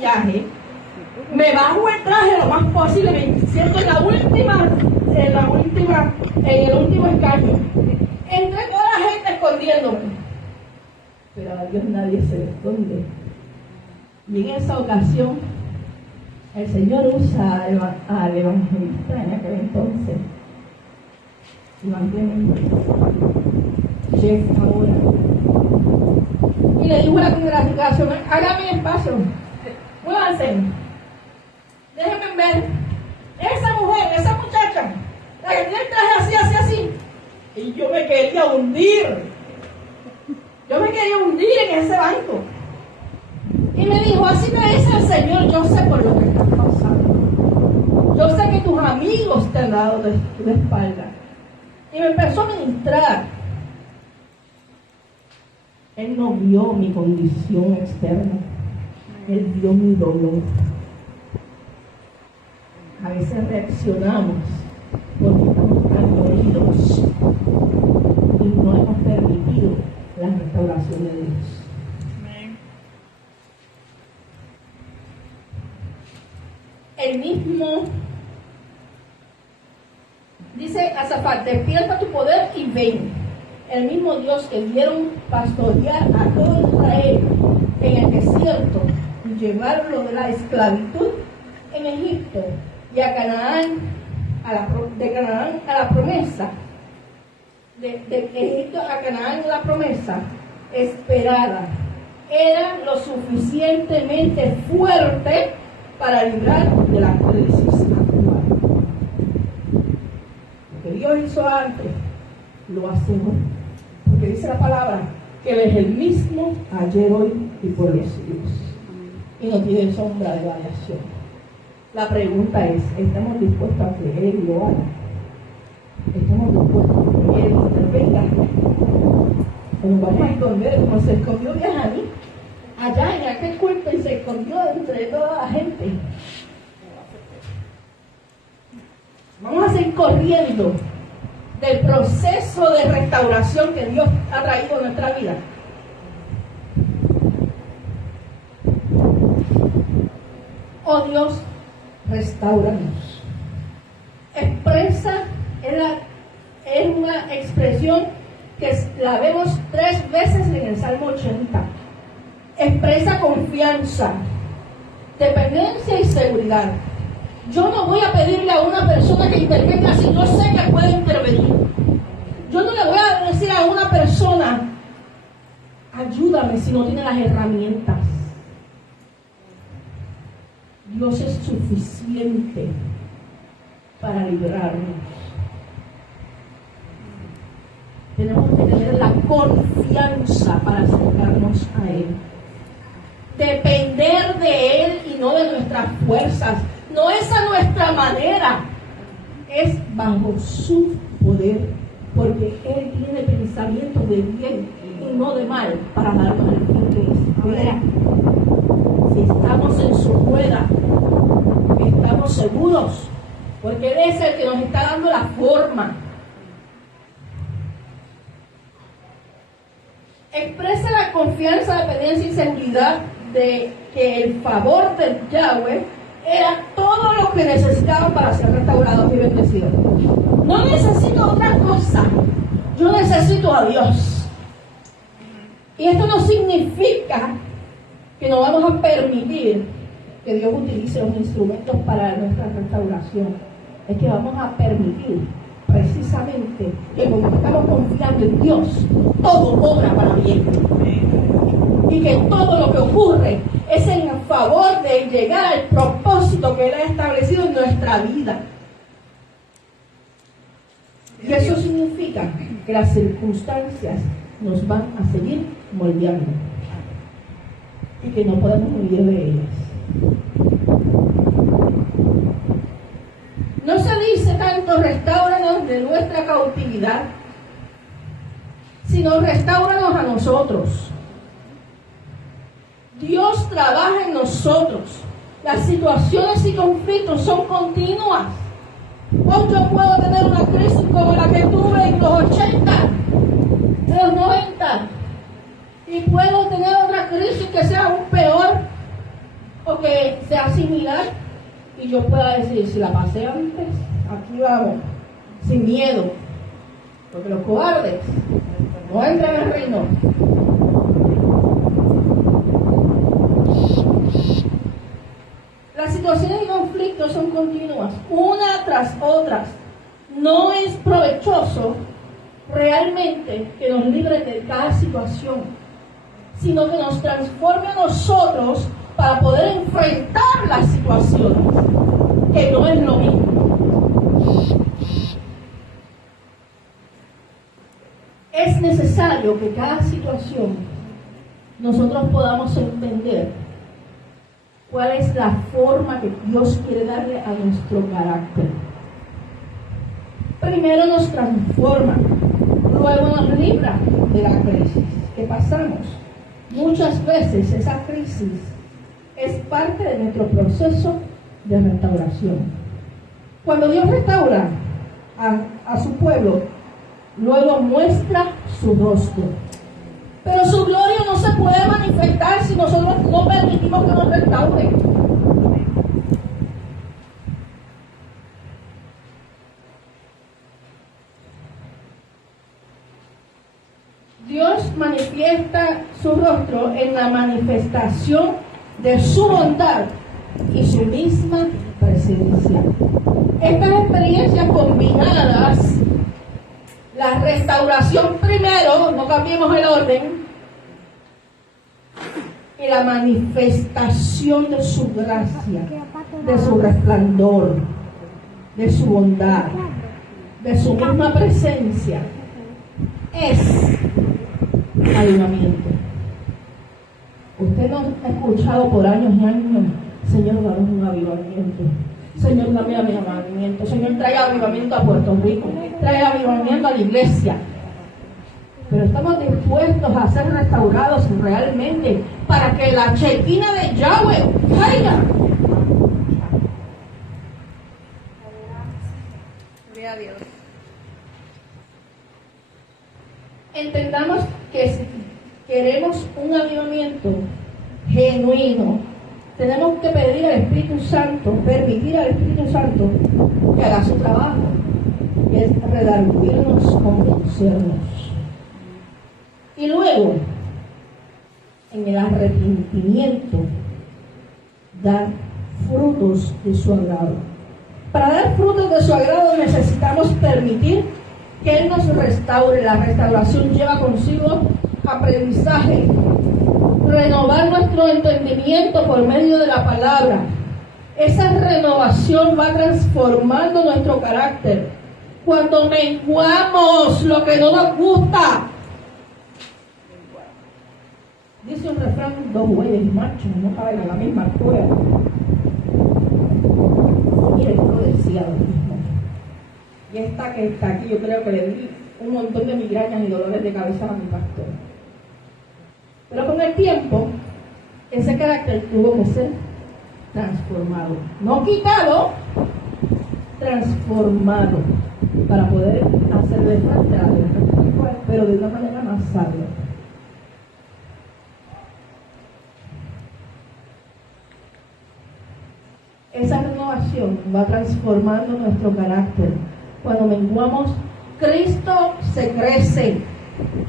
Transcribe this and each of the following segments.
viaje, me bajo el traje lo más posible, me siento en el último escaño, entre toda la gente escondiéndome, pero a Dios nadie se le esconde. Y en esa ocasión el Señor usa al evangelista en aquel entonces, Iván Clemente, chef ahora, y le dijo a la congregación: hágame espacio, muévanse, déjenme ver esa mujer, esa muchacha, la que tiene el traje así, y yo me quería hundir en ese banco. Y me dijo: así me dice el Señor, yo sé por lo que estás pasando, yo sé que tus amigos te han dado de espalda. Y me empezó a ministrar. Él no vio mi condición externa, Él vio mi dolor. A veces reaccionamos porque estamos tan dolidos y no hemos permitido la restauración de Dios. El mismo dice Azafat: despierta tu poder y ven. El mismo Dios que vieron pastorear a todo Israel en el desierto y llevarlo de la esclavitud en Egipto y a Canaán, de Canaán a la promesa, de Egipto a Canaán la promesa esperada, era lo suficientemente fuerte para librar de la crisis actual. Lo que Dios hizo antes, lo hace hoy. Porque dice la palabra que Él es el mismo ayer, hoy y por los siglos. Y no tiene sombra de variación. La pregunta es: ¿estamos dispuestos a que Él lo haga? ¿Estamos dispuestos a que Él intervenga? ¿O nos vamos a esconder como se escondió Viajani allá en aquel culto y se escondió entre toda la gente? Vamos a seguir corriendo del proceso de restauración que Dios ha traído a nuestra vida. Oh Dios, restauranos. Expresa es una expresión que la vemos 3 veces en el Salmo 80. Expresa confianza, dependencia y seguridad. Yo no voy a pedirle a una persona que intervenga si yo sé que puede intervenir. Yo no le voy a decir a una persona: ayúdame, si no tiene las herramientas. Dios es suficiente para librarnos. Tenemos que tener la confianza para acercarnos a Él. Depender de Él y no de nuestras fuerzas. No es a nuestra manera, es bajo su poder, porque Él tiene pensamientos de bien y no de mal para darnos el fin que espera. Si estamos en su rueda, estamos seguros, porque Él es el que nos está dando la forma. Expresa la confianza, dependencia y seguridad de que el favor de Yahweh era todo lo que necesitaban para ser restaurados y bendecidos. No necesito otra cosa, yo necesito a Dios. Y esto no significa que no vamos a permitir que Dios utilice los instrumentos para nuestra restauración. Es que vamos a permitir precisamente que como estamos confiando en Dios, todo obra para bien. Y que todo lo que ocurre es en favor de llegar al propósito que Él ha establecido en nuestra vida. Y eso significa que las circunstancias nos van a seguir moldeando y que no podemos huir de ellas. No se dice tanto restáuranos de nuestra cautividad, sino restáuranos a nosotros. Dios trabaja en nosotros. Las situaciones y conflictos son continuas. Hoy yo puedo tener una crisis como la que tuve en los 80, en los 90, y puedo tener otra crisis que sea aún peor. o que sea similar y yo pueda decir, si la pasé antes, aquí vamos, sin miedo, porque los cobardes no entran al reino. Las situaciones de conflicto son continuas, una tras otra. No es provechoso realmente que nos libre de cada situación, sino que nos transforme a nosotros para poder enfrentar las situaciones, que no es lo mismo. Es necesario que cada situación nosotros podamos entender cuál es la forma que Dios quiere darle a nuestro carácter. Primero nos transforma, luego nos libra de la crisis que pasamos. Muchas veces esa crisis es parte de nuestro proceso de restauración. Cuando Dios restaura a su pueblo, luego muestra su rostro. Pero su gloria no se puede manifestar si nosotros no permitimos que nos restaure. Dios manifiesta su rostro en la manifestación de su bondad y su misma presencia. Estas experiencias combinadas, la restauración primero, no cambiemos el orden, y la manifestación de su gracia, de su resplandor, de su bondad, de su misma presencia, es avivamiento. Usted no ha escuchado por años y años, Señor, dame un avivamiento. Señor, dame avivamiento. Señor, trae avivamiento a Puerto Rico. Trae avivamiento a la iglesia. Pero estamos dispuestos a ser restaurados realmente para que la chequina de Yahweh caiga. Gloria a Dios. Entendamos que si queremos un avivamiento genuino, tenemos que pedir al Espíritu Santo, permitir al Espíritu Santo que haga su trabajo, que es redarguirnos, convencernos. Y luego, en el arrepentimiento, dar frutos de su agrado. Para dar frutos de su agrado necesitamos permitir que Él nos restaure. La restauración lleva consigo aprendizaje, renovar nuestro entendimiento por medio de la palabra. Esa renovación va transformando nuestro carácter. Cuando menguamos lo que no nos gusta, dice un refrán, 2 bueyes machos no caben en la misma cueva. Mire, yo lo decía lo mismo. Y esta que está aquí, yo creo que le di un montón de migrañas y dolores de cabeza a mi pastor. Pero con el tiempo, ese carácter tuvo que ser transformado. No quitado, transformado. Para poder hacerle frente a la vida, pero de una manera más sabia. Esa renovación va transformando nuestro carácter. Cuando menguamos, Cristo se crece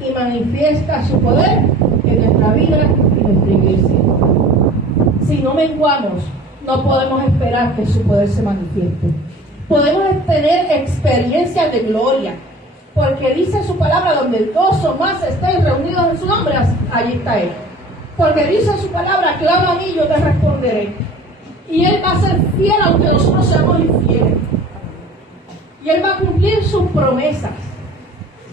y manifiesta su poder en nuestra vida y nuestra iglesia. Si no menguamos, no podemos esperar que su poder se manifieste. Podemos tener experiencias de gloria, porque dice su palabra, donde 2 o más estén reunidos en su nombre, allí está Él. Porque dice su palabra, clama a mí, yo te responderé. Y Él va a ser fiel aunque nosotros seamos infieles. Y Él va a cumplir sus promesas.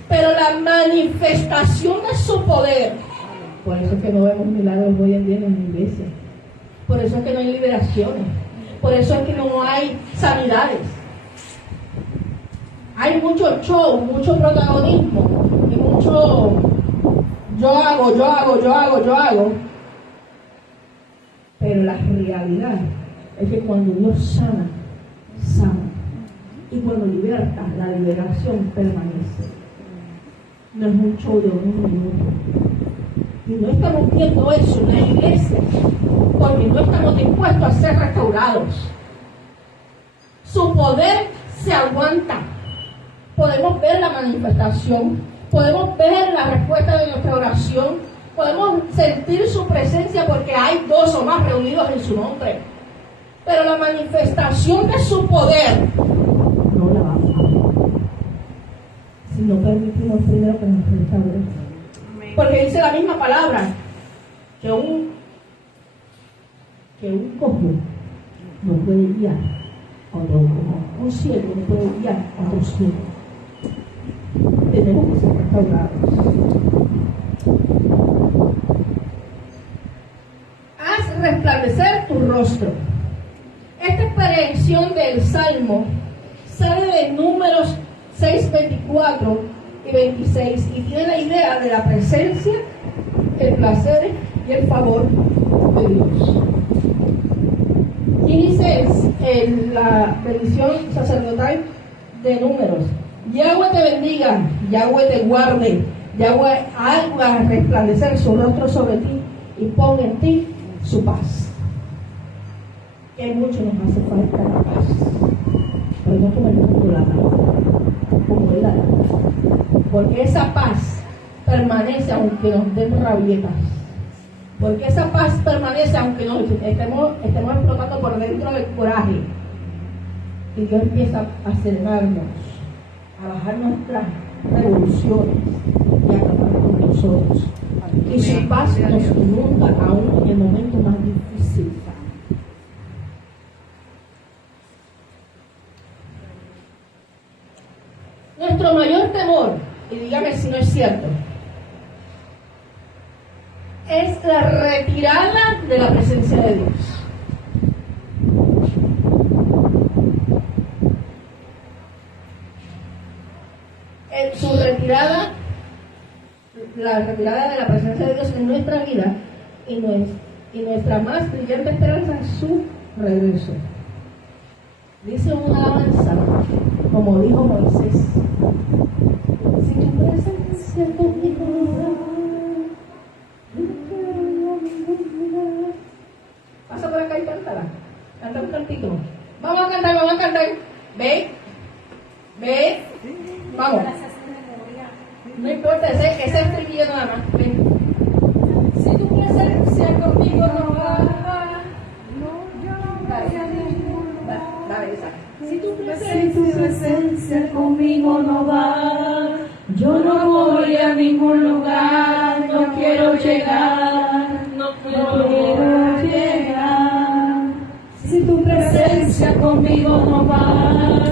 Pero la manifestación de su poder, por eso es que no vemos milagros hoy en día en la iglesia. Por eso es que no hay liberaciones. Por eso es que no hay sanidades. Hay mucho show, mucho protagonismo y mucho yo hago. Pero la realidad es que cuando Dios sana. Y cuando liberta, la liberación permanece. No es un show de 1 minuto. Y no estamos viendo eso en la iglesia, porque no estamos dispuestos a ser restaurados. Su poder se aguanta. Podemos ver la manifestación, podemos ver la respuesta de nuestra oración, podemos sentir su presencia porque hay dos o más reunidos en su nombre. Pero la manifestación de su poder no la vamos a ver si no permitimos primero que nos restaure. Porque dice la misma palabra que un cojo no puede guiar a otro cojo, un ciego no puede guiar a otro ciego. Tenemos que ser restaurados. Haz resplandecer tu rostro. Esta expresión del Salmo sale de Números 6, 24 y 26 y tiene la idea de la presencia, el placer y el favor de Dios. Y dice en la bendición sacerdotal de Números: Yahweh te bendiga, Yahweh te guarde, Yahweh haga resplandecer su rostro sobre ti y ponga en ti su paz. Que mucho nos hace falta la paz, pero no como el mundo la da, como él la da. Porque esa paz permanece aunque nos den rabietas. Porque esa paz permanece aunque nos estemos explotando por dentro del coraje. Y Dios empieza a serenarnos, a bajar nuestras revoluciones y a acabar con nosotros. Y su paz nos inunda aún en el momento más difícil. Nuestro mayor temor, y dígame si no es cierto, es la retirada de la presencia de Dios. Su retirada, la retirada de la presencia de Dios en nuestra vida y nuestra más brillante esperanza es su regreso. Dice una alabanza, como dijo Moisés: si tu presencia conmigo pasa por acá y cántala. Canta un cantito. Vamos a cantar. Ve. Vamos. No importa, ese estribillo nada más. Ven. Si tu presencia conmigo no va. Dale, esa. Si tu presencia conmigo no va, yo no voy a ningún lugar, no quiero llegar, no quiero llegar. Si tu presencia conmigo no va,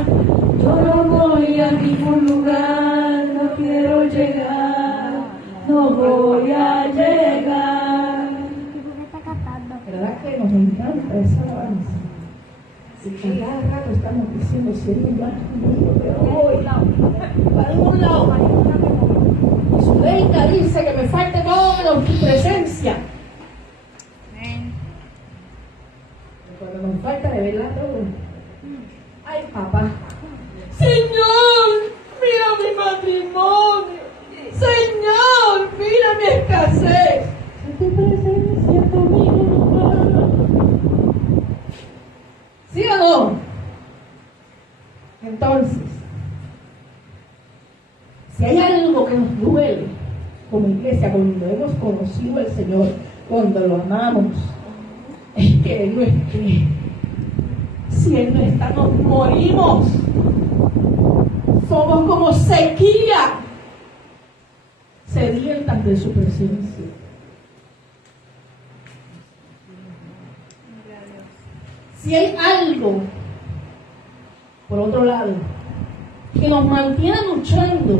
yo no voy a ningún lugar, no quiero llegar, no voy a llegar. ¿Verdad que nos encanta esa alabanza? Y cada rato estamos diciendo: si él me va conmigo, pero voy para ningún lado. Y su reina dice que me falte todo tu presencia. Y cuando nos falta de verla todo, ay papá, Señor, mira mi matrimonio, Señor, mira mi escasez. Si tu presencia conmigo no va. ¿Sí o no? Entonces, si hay algo que nos duele como iglesia, cuando hemos conocido al Señor, cuando lo amamos, es que Él no esté. Si Él no está, nos morimos. Somos como sequía, sedientas de su presencia. Si hay algo, por otro lado, que nos mantiene luchando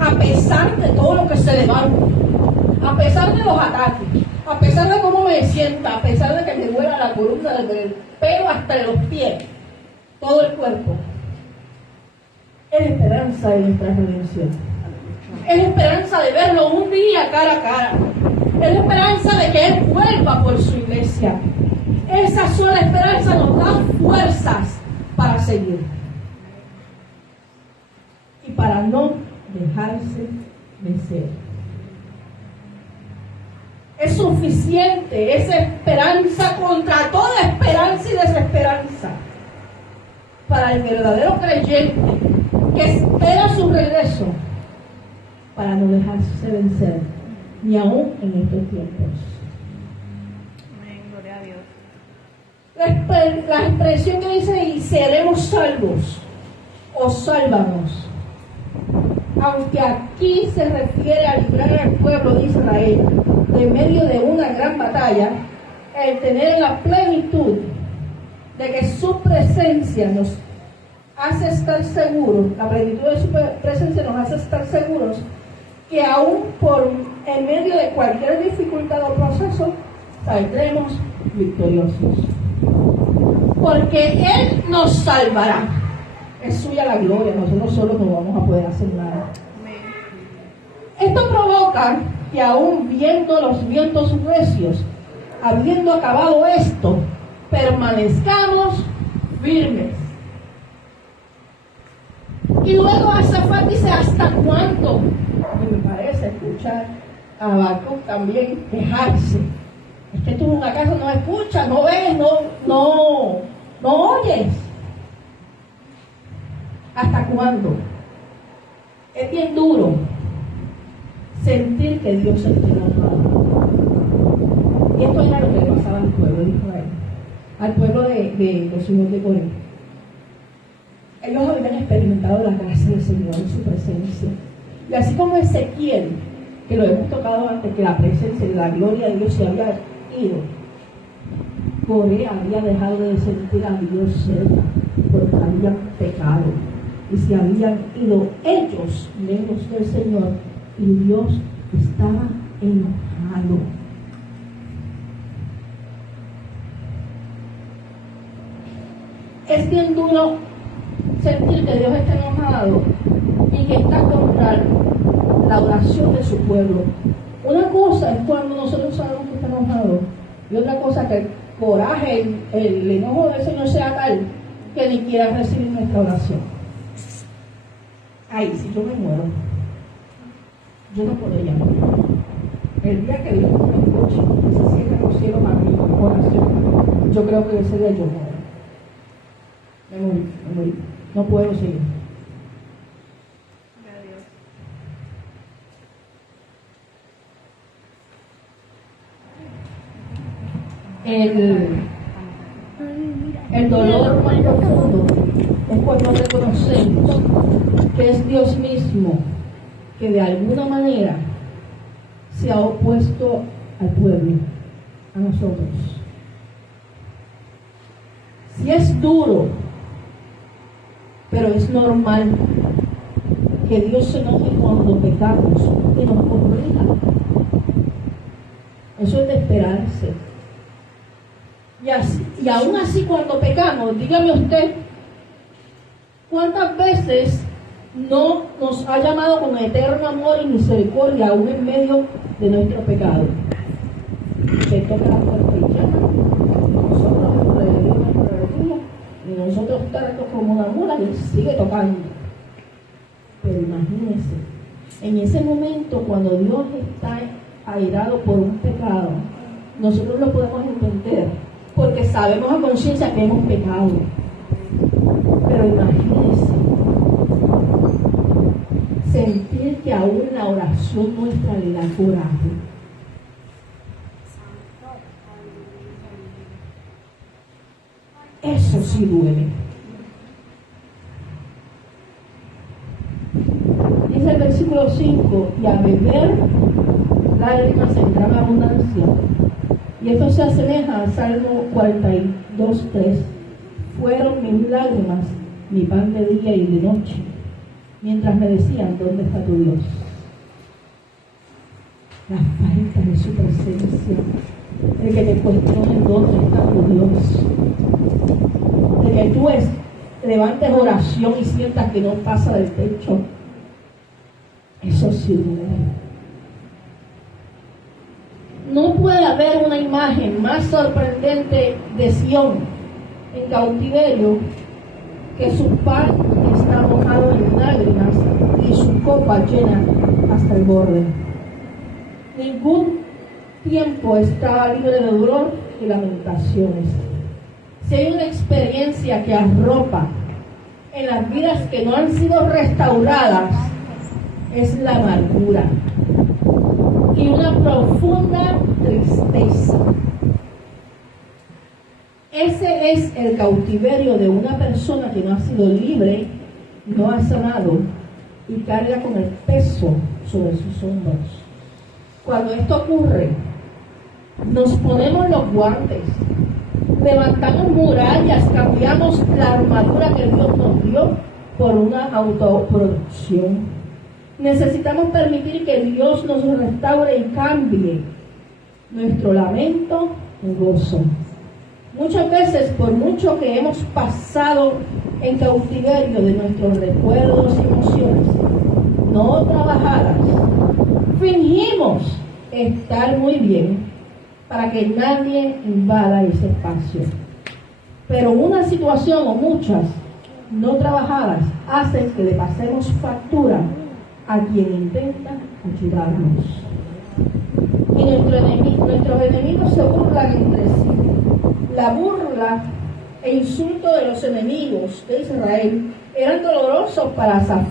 a pesar de todo lo que se levanta, a pesar de los ataques, a pesar de cómo me sienta, a pesar de que me duela la columna desde el pelo hasta los pies, todo el cuerpo, es esperanza de nuestra redención. Es esperanza de verlo un día cara a cara. Es esperanza de que Él vuelva por su iglesia. Esa sola esperanza nos da fuerzas para seguir y para no dejarse vencer. es suficiente, es esperanza contra toda esperanza y desesperanza. Para el verdadero creyente que espera su regreso, para no dejarse vencer, ni aún en estos tiempos. Amén, gloria a Dios. La expresión que dice, y seremos salvos, o sálvanos, aunque aquí se refiere a librar al pueblo de Israel de medio de una gran batalla, el tener la plenitud de que su presencia nos hace estar seguros, la plenitud de su presencia nos hace estar seguros que aún en medio de cualquier dificultad o proceso saldremos victoriosos, porque Él nos salvará. Es suya la gloria, nosotros solos no vamos a poder hacer nada. Esto provoca que aún viendo los vientos recios, habiendo acabado esto, permanezcamos firmes. Y luego Asafat dice, ¿hasta cuándo? Y me parece escuchar a Habacuc también quejarse. Es que tú en una casa no escuchas, no ves, no oyes. ¿Hasta cuándo? Es bien duro sentir que Dios se está enojado. Y esto era lo que le pasaba al pueblo de Israel, al pueblo de los hijos de Coré. Ellos habían experimentado la gracia del Señor en su presencia. Y así como Ezequiel, que lo hemos tocado antes, que la presencia y la gloria de Dios se había ido, Coré había dejado de sentir a Dios cerca porque habían pecado y se habían ido ellos lejos del Señor y Dios estaba enojado. Es bien duro sentir que Dios está enojado y que está contra la oración de su pueblo. Una cosa es cuando nosotros sabemos que está enojado y otra cosa que el coraje, el enojo del Señor sea tal que ni quiera recibir nuestra oración. Ay, si yo me muero, yo no podría morir. El día que Dios me escuche, que se cierren los cielos a mi oración, yo creo que ese día yo muero. Me morí. No puedo seguir. El dolor más profundo es cuando reconocemos que es Dios mismo que de alguna manera se ha opuesto al pueblo, a nosotros. Si es duro, pero es normal que Dios se enoje cuando pecamos y nos corrija. Eso es de esperarse. Y aún así cuando pecamos, dígame usted, ¿cuántas veces no nos ha llamado con eterno amor y misericordia aún en medio de nuestro pecado? Que toca la puerta y llama, nosotros y nosotros tratos como una mula y sigue tocando. Pero imagínense, en ese momento cuando Dios está airado por un pecado, nosotros lo podemos entender porque sabemos a conciencia que hemos pecado. Pero imagínense sentir que aún la oración nuestra le da coraje. Eso sí duele. Dice el versículo 5, y a beber lágrimas en gran abundancia. Y esto se asemeja al Salmo 42:3. Fueron mis lágrimas, mi pan de día y de noche, mientras me decían, ¿dónde está tu Dios? La falta de su presencia, el que te cuestionen dónde está tu Dios, de que tú levantes oración y sientas que no pasa del techo. Eso sí duele. No puede haber una imagen más sorprendente de Sión en cautiverio que su pan está mojado en lágrimas y su copa llena hasta el borde. Ningún tiempo estaba libre de dolor y lamentaciones. Si hay una experiencia que arropa en las vidas que no han sido restauradas, es la amargura y una profunda tristeza. Ese es el cautiverio de una persona que no ha sido libre, no ha sanado y carga con el peso sobre sus hombros. Cuando esto ocurre, nos ponemos los guantes, levantamos murallas, cambiamos la armadura que Dios nos dio por una autoproducción. Necesitamos permitir que Dios nos restaure y cambie nuestro lamento en gozo. Muchas veces, por mucho que hemos pasado en cautiverio de nuestros recuerdos y emociones no trabajadas, fingimos estar muy bien para que nadie invada ese espacio. Pero una situación o muchas no trabajadas hacen que le pasemos factura a quien intenta ayudarnos. Y nuestros enemigos se burlan entre sí. La burla e insulto de los enemigos de Israel eran dolorosos para Asaf.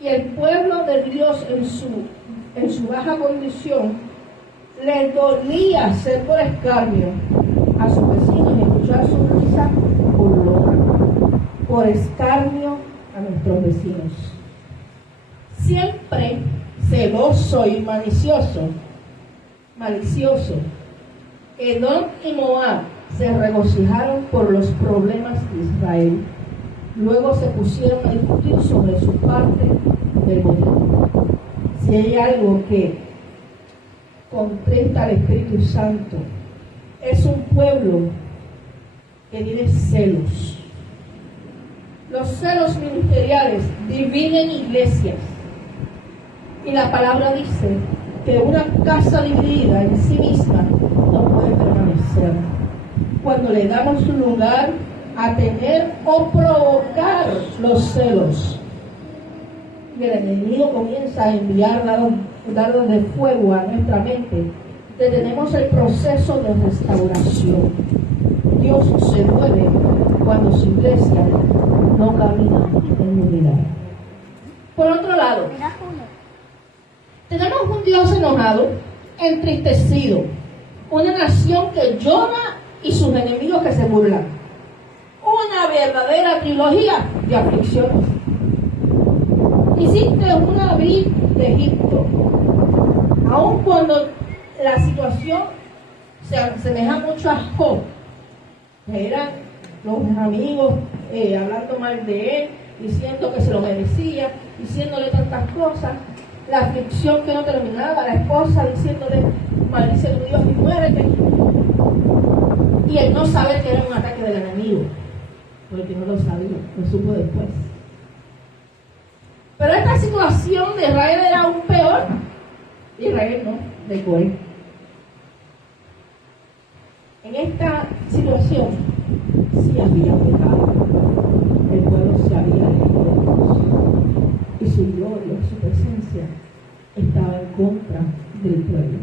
Y el pueblo de Dios en su baja condición le dolía ser por escarnio a sus vecinos y escuchar su risa burlona, por escarnio a nuestros vecinos. Siempre celoso y malicioso, Edom y Moab se regocijaron por los problemas de Israel. Luego se pusieron a discutir sobre su parte del botín. Si hay algo que contrista al Espíritu Santo, es un pueblo que tiene celos. Los celos ministeriales dividen iglesias. Y la palabra dice que una casa dividida en sí misma no puede permanecer. Cuando le damos lugar a tener o provocar los celos, y el enemigo comienza a enviar dardos de fuego a nuestra mente, detenemos el proceso de restauración. Dios se mueve cuando su iglesia no camina en unidad. Por otro lado, tenemos un Dios enojado, entristecido, una nación que llora y sus enemigos que se burlan. Una verdadera trilogía de aflicciones. Hiciste una vid de Egipto, aun cuando la situación se asemeja mucho a Job, que eran los amigos hablando mal de él, diciendo que se lo merecía, diciéndole tantas cosas, la aflicción que no terminaba, la esposa diciéndole maldice tu Dios y muérete, y él no saber que era un ataque del enemigo, porque no lo sabía, lo supo después. Pero esta situación de Israel era aún peor. Israel no, de Coré. En esta situación sí había pecado. El pueblo se había alejado de Dios. Y su gloria, su presencia estaba en contra del pueblo.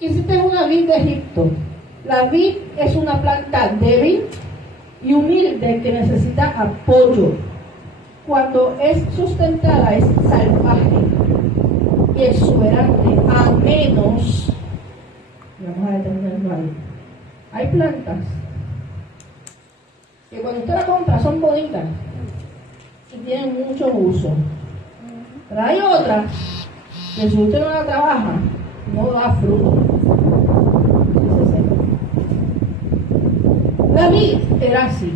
Hiciste una vid de Egipto. La vid es una planta débil y humilde que necesita apoyo. Cuando es sustentada es salvaje y exuberante, a menos, vamos a determinarlo ahí, hay plantas que cuando usted la compra son bonitas y tienen mucho uso, pero hay otras que si usted no la trabaja no da fruto. La vid era así.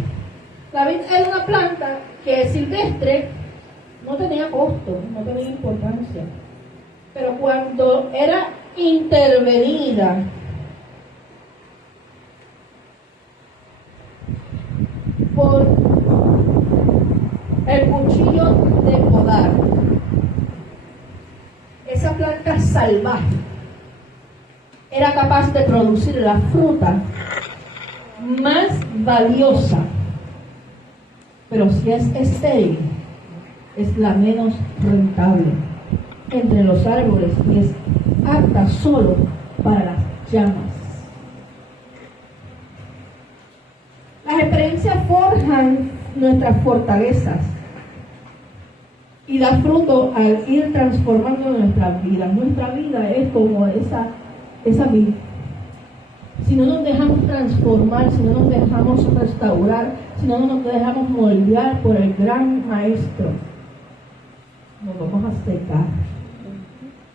La vid era una planta que silvestre no tenía costo, no tenía importancia. Pero cuando era intervenida por el cuchillo de podar, esa planta salvaje era capaz de producir la fruta más valiosa. Pero si es estéril, es la menos rentable. entre los árboles y es apta solo para las llamas. Las experiencias forjan nuestras fortalezas y da fruto al ir transformando nuestra vida. Nuestra vida es como esa vida. Si no nos dejamos transformar, si no nos dejamos restaurar, si no nos dejamos moldear por el gran maestro, nos vamos a secar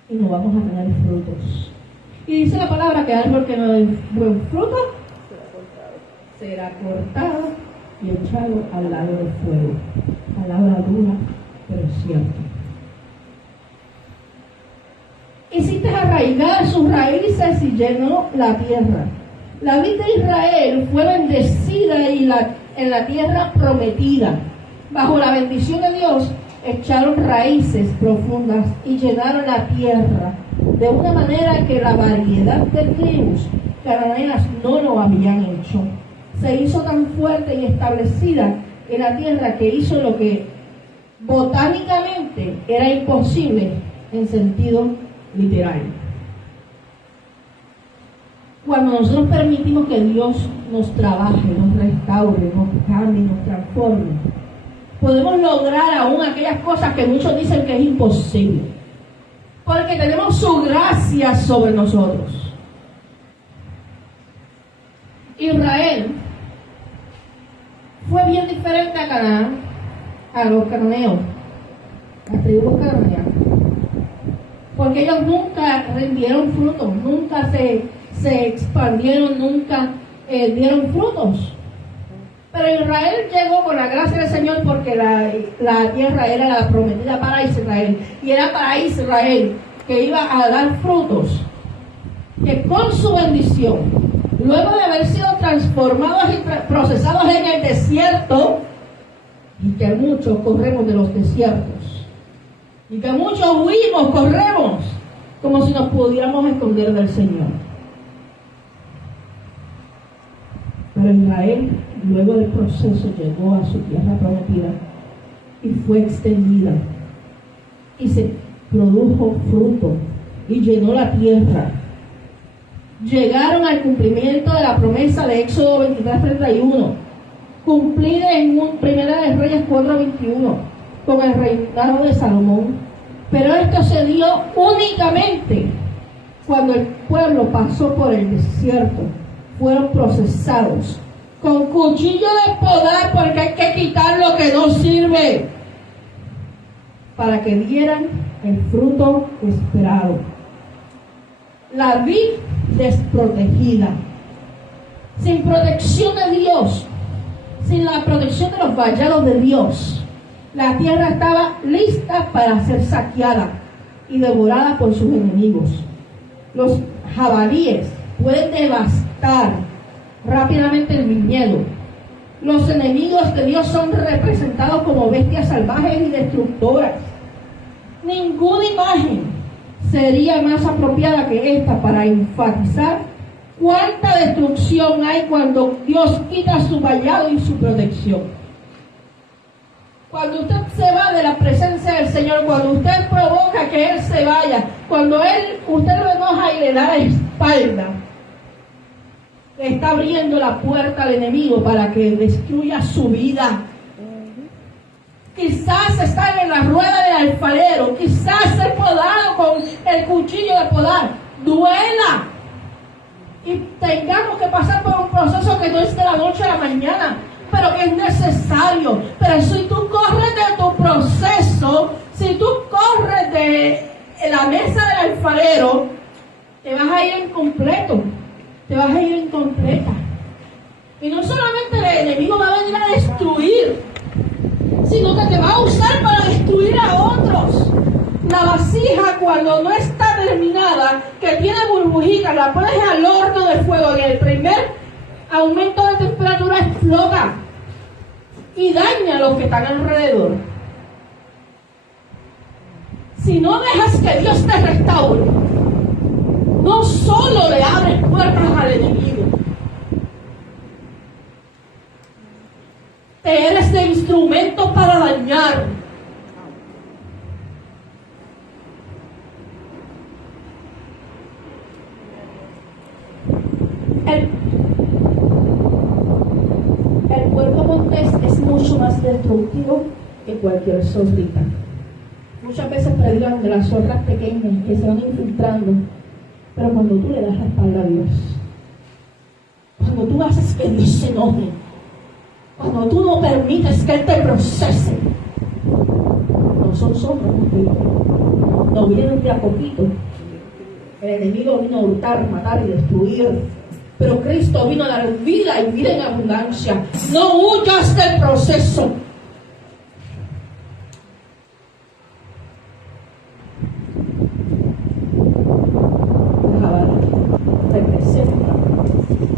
y no vamos a tener frutos. Y dice la palabra que árbol que no dé buen fruto será cortado y echado al lago del fuego. Palabra dura, pero cierta. Hiciste arraigar sus raíces y llenó la tierra. La vida de Israel fue bendecida en la tierra prometida. Bajo la bendición de Dios, echaron raíces profundas y llenaron la tierra de una manera que la variedad de tribus cananeas no lo habían hecho. Se hizo tan fuerte y establecida en la tierra que hizo lo que botánicamente era imposible en sentido literal. Cuando nosotros permitimos que Dios nos trabaje, nos restaure, nos cambie, nos transforme, podemos lograr aún aquellas cosas que muchos dicen que es imposible, porque tenemos su gracia sobre nosotros. Israel fue bien diferente a Canaán, a los cananeos, las tribus cananeas, porque ellos nunca rindieron frutos, nunca se expandieron, nunca dieron frutos. Pero Israel llegó con la gracia del Señor porque la tierra era la prometida para Israel, y era para Israel que iba a dar frutos, que con su bendición, luego de haber sido transformados y procesados en el desierto, y que muchos corremos de los desiertos, y que muchos huimos, corremos, como si nos pudiéramos esconder del Señor. Pero Israel, luego del proceso, llegó a su tierra prometida y fue extendida, y se produjo fruto y llenó la tierra. Llegaron al cumplimiento de la promesa de Éxodo 23:31, cumplida en Primera de Reyes 4:21, con el reinado de Salomón. Pero esto se dio únicamente cuando el pueblo pasó por el desierto. Fueron procesados con cuchillo de podar, porque hay que quitar lo que no sirve, para que dieran el fruto esperado. La vid desprotegida, sin protección de Dios, sin la protección de los vallados de Dios, la tierra estaba lista para ser saqueada y devorada por sus enemigos. Los jabalíes pueden devastar rápidamente el viñedo. Los enemigos de Dios son representados como bestias salvajes y destructoras. Ninguna imagen sería más apropiada que esta para enfatizar cuánta destrucción hay cuando Dios quita su vallado y su protección. Cuando usted se va de la presencia del Señor, cuando usted provoca que Él se vaya, cuando usted lo enoja y le da la espalda, le está abriendo la puerta al enemigo para que destruya su vida. Quizás estar en la rueda del alfarero, quizás ser podado con el cuchillo de podar, duela, y tengamos que pasar por un proceso que no es de la noche a la mañana, pero que es necesario. Pero si tú corres de tu proceso, si tú corres de la mesa del alfarero, te vas a ir incompleto, te vas a ir incompleta. Y no solamente el enemigo va a venir a destruir, sino que te va a usar para destruir a otros. La vasija, cuando no está terminada, que tiene burbujitas, la pones al horno de fuego, y el primer aumento de temperatura explota y daña a los que están alrededor. Si no dejas que Dios te restaure, no solo le abres puertas al enemigo, te eres de instrumento para dañar. El puerco montés es mucho más destructivo que cualquier zorrita. Muchas veces predican de las zorras pequeñas que se van infiltrando, pero cuando tú le das la espalda a Dios, cuando tú haces que Dios se enoje, cuando tú no permites que Él te procese, no son zorros, no vienen de a poquito. El enemigo vino a hurtar, matar y destruir, pero Cristo vino a dar vida y vida en abundancia. No huyas del proceso. Representa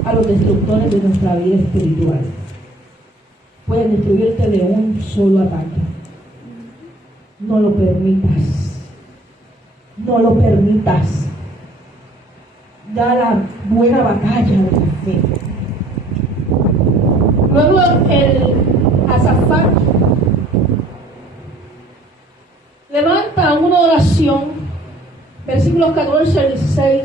a los destructores de nuestra vida espiritual. Pueden destruirte de un solo ataque. No lo permitas. No lo permitas. Da la buena batalla de la fe. Luego el Josafat levanta una oración, versículos 14 al 16,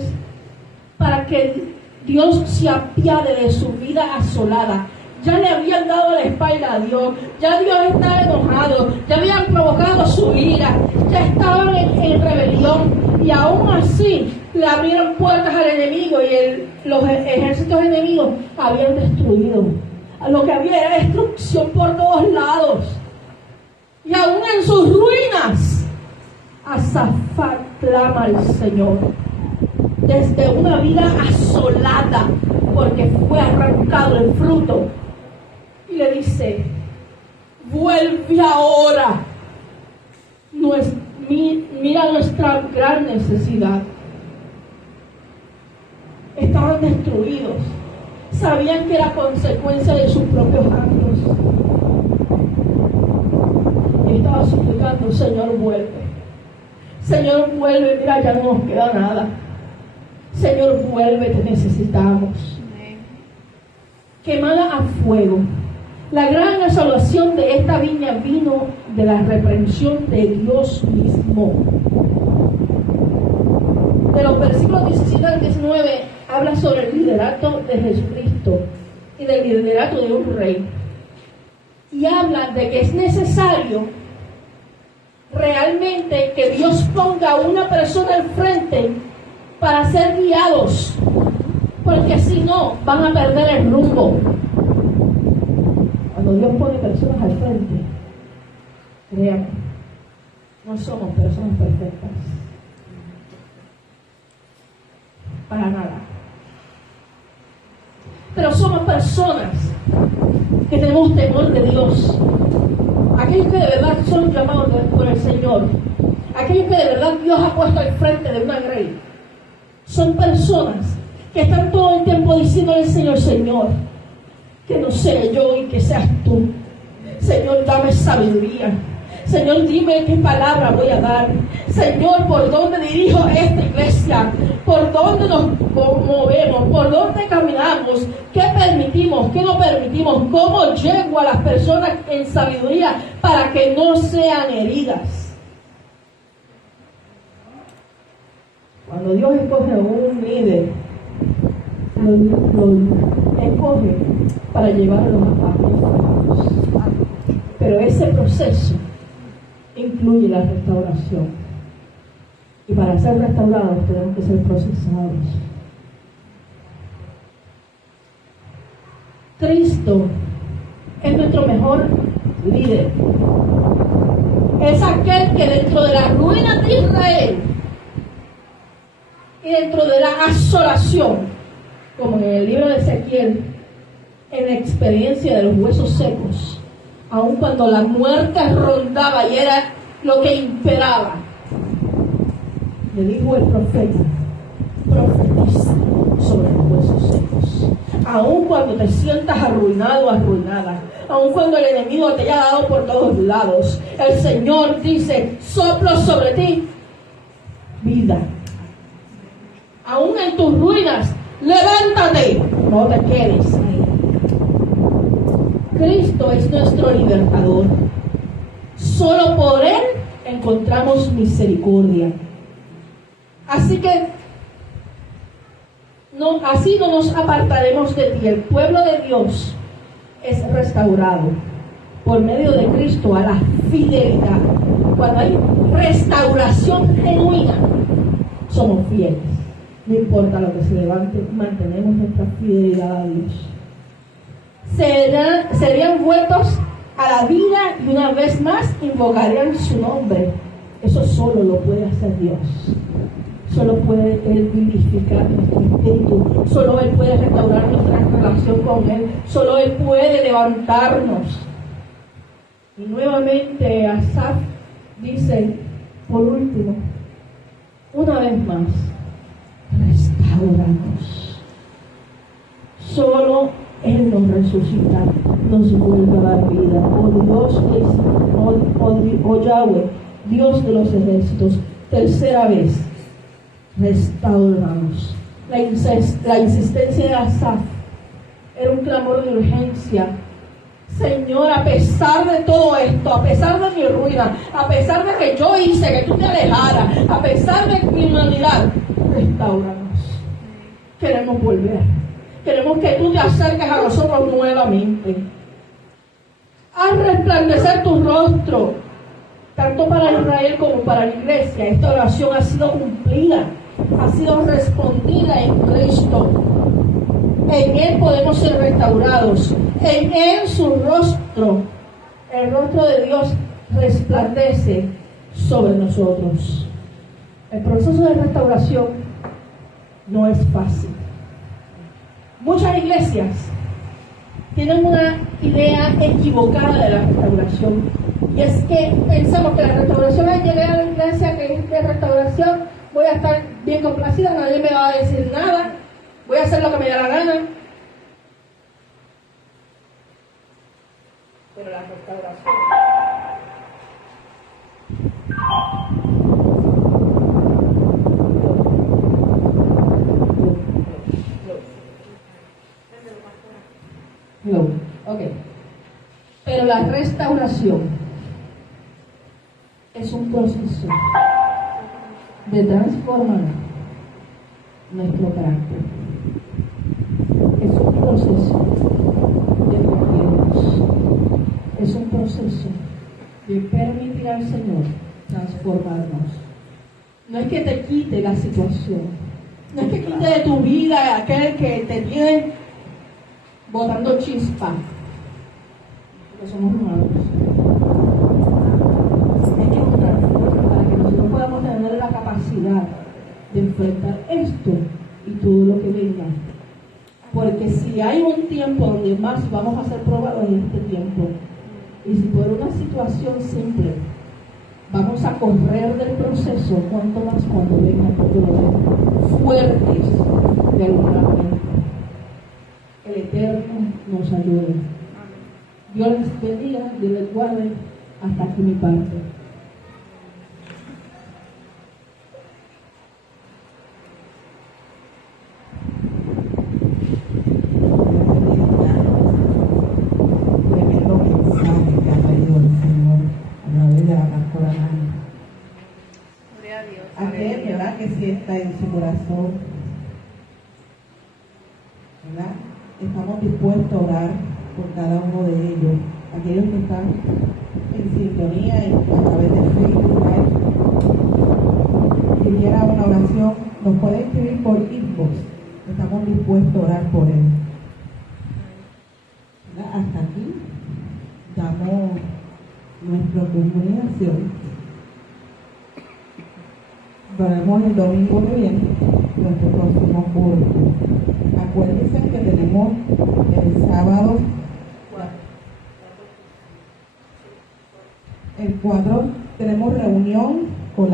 para que Dios se apiade de su vida asolada. Ya le habían dado la espalda a Dios, ya Dios estaba enojado, ya habían provocado su ira, ya estaban en rebelión, y aún así le abrieron puertas al enemigo y los ejércitos enemigos habían destruido. Lo que había era destrucción por todos lados. Y aún en sus ruinas, Josafat clama al Señor. Desde una vida asolada, porque fue arrancado el fruto. Y le dice, vuelve ahora. Mira nuestra gran necesidad. Estaban destruidos. Sabían que era consecuencia de sus propios actos. Y estaba suplicando, Señor, vuelve. Señor, vuelve, mira, ya no nos queda nada. Señor, vuelve, te necesitamos. Quemada a fuego. La gran salvación de esta viña vino de la reprensión de Dios mismo. De los versículos 17 al 19 habla sobre el liderato de Jesucristo y del liderato de un rey. Y habla de que es necesario realmente que Dios ponga a una persona al frente para ser guiados, porque si no van a perder el rumbo. Cuando Dios pone personas al frente, créanme, no somos personas perfectas, para nada, pero somos personas que tenemos temor de Dios, aquellos que de verdad son llamados por el Señor, aquellos que de verdad Dios ha puesto al frente de una grey. Son personas que están todo el tiempo diciéndole al Señor, Señor, que no sea yo y que seas tú. Señor, dame sabiduría. Señor, dime qué palabra voy a dar. Señor, ¿por dónde dirijo esta iglesia? ¿Por dónde nos movemos? ¿Por dónde caminamos? ¿Qué permitimos? ¿Qué no permitimos? ¿Cómo llego a las personas en sabiduría para que no sean heridas? Cuando Dios escoge a un líder, lo escoge para llevarlos a paz. Pero ese proceso incluye la restauración. Y para ser restaurados tenemos que ser procesados. Cristo es nuestro mejor líder. Es aquel que dentro de las ruinas de Israel y dentro de la asolación, como en el libro de Ezequiel, en la experiencia de los huesos secos, aun cuando la muerte rondaba y era lo que imperaba, le dijo el profeta, profetiza sobre los huesos secos. Aun cuando te sientas arruinado, arruinada, aun cuando el enemigo te haya dado por todos lados, el Señor dice, soplo sobre ti vida. Aún en tus ruinas, levántate, no te quedes ahí. Cristo es nuestro libertador. Solo por Él encontramos misericordia. Así que No, así no nos apartaremos de ti. El pueblo de Dios es restaurado por medio de Cristo a la fidelidad. Cuando hay restauración genuina, somos fieles. No importa lo que se levante, mantenemos nuestra fidelidad a Dios. Serían vueltos a la vida y una vez más invocarían su nombre. Eso solo lo puede hacer Dios. Solo puede Él vivificar nuestro espíritu. Solo Él puede restaurar nuestra relación con Él. Solo Él puede levantarnos. Y nuevamente Asaf dice, por último, una vez más, restauranos. Solo Él nos resucita, nos vuelve a dar vida. Oh Yahweh, Dios de los ejércitos, tercera vez, restauranos. La insistencia de Asaf era un clamor de urgencia. Señor, a pesar de todo esto, a pesar de mi ruina, a pesar de que yo hice que tú te alejaras, a pesar de mi humanidad, restauranos. Queremos volver. Queremos que tú te acerques a nosotros nuevamente. Haz resplandecer tu rostro, tanto para Israel como para la iglesia. Esta oración ha sido cumplida, ha sido respondida en Cristo. En Él podemos ser restaurados. En Él su rostro, el rostro de Dios, resplandece sobre nosotros. El proceso de restauración no es fácil. Muchas iglesias tienen una idea equivocada de la restauración. Y es que pensamos que la restauración es llegar a la iglesia, que es de restauración, voy a estar bien complacida, nadie me va a decir nada, voy a hacer lo que me da la gana. Pero la restauración Pero la restauración es un proceso de transformar nuestro carácter. Es un proceso de corregirnos. Es un proceso de permitir al Señor transformarnos. No es que te quite la situación. No es que quite de tu vida aquel que te tiene botando chispa. Porque somos humanos. Es que nos transforma para que nosotros podamos tener la capacidad de enfrentar esto y todo lo que venga. Porque si hay un tiempo donde más vamos a ser probados en este tiempo, y si por una situación simple vamos a correr del proceso, cuanto más cuando vengan problemas fuertes de alguna manera. El Eterno nos ayude. Dios les bendiga, Dios les guarde. Hasta aquí mi parte. Tremendo mensaje que ha traído el Señor a través de la pastora Ana. Gloria a Dios. Aquel, ¿verdad?, que sí está en su corazón, ¿verdad? Estamos dispuestos a orar por cada uno de ellos. Aquellos que están en sintonía y a través de Facebook Live, si quiera una oración, nos puede escribir por inbox. Estamos dispuestos a orar por él. ¿Verdad? Hasta aquí damos nuestra comunicación. Veremos el domingo que viene nuestro próximo culto. Acuérdense que tenemos el sábado, el 4, tenemos reunión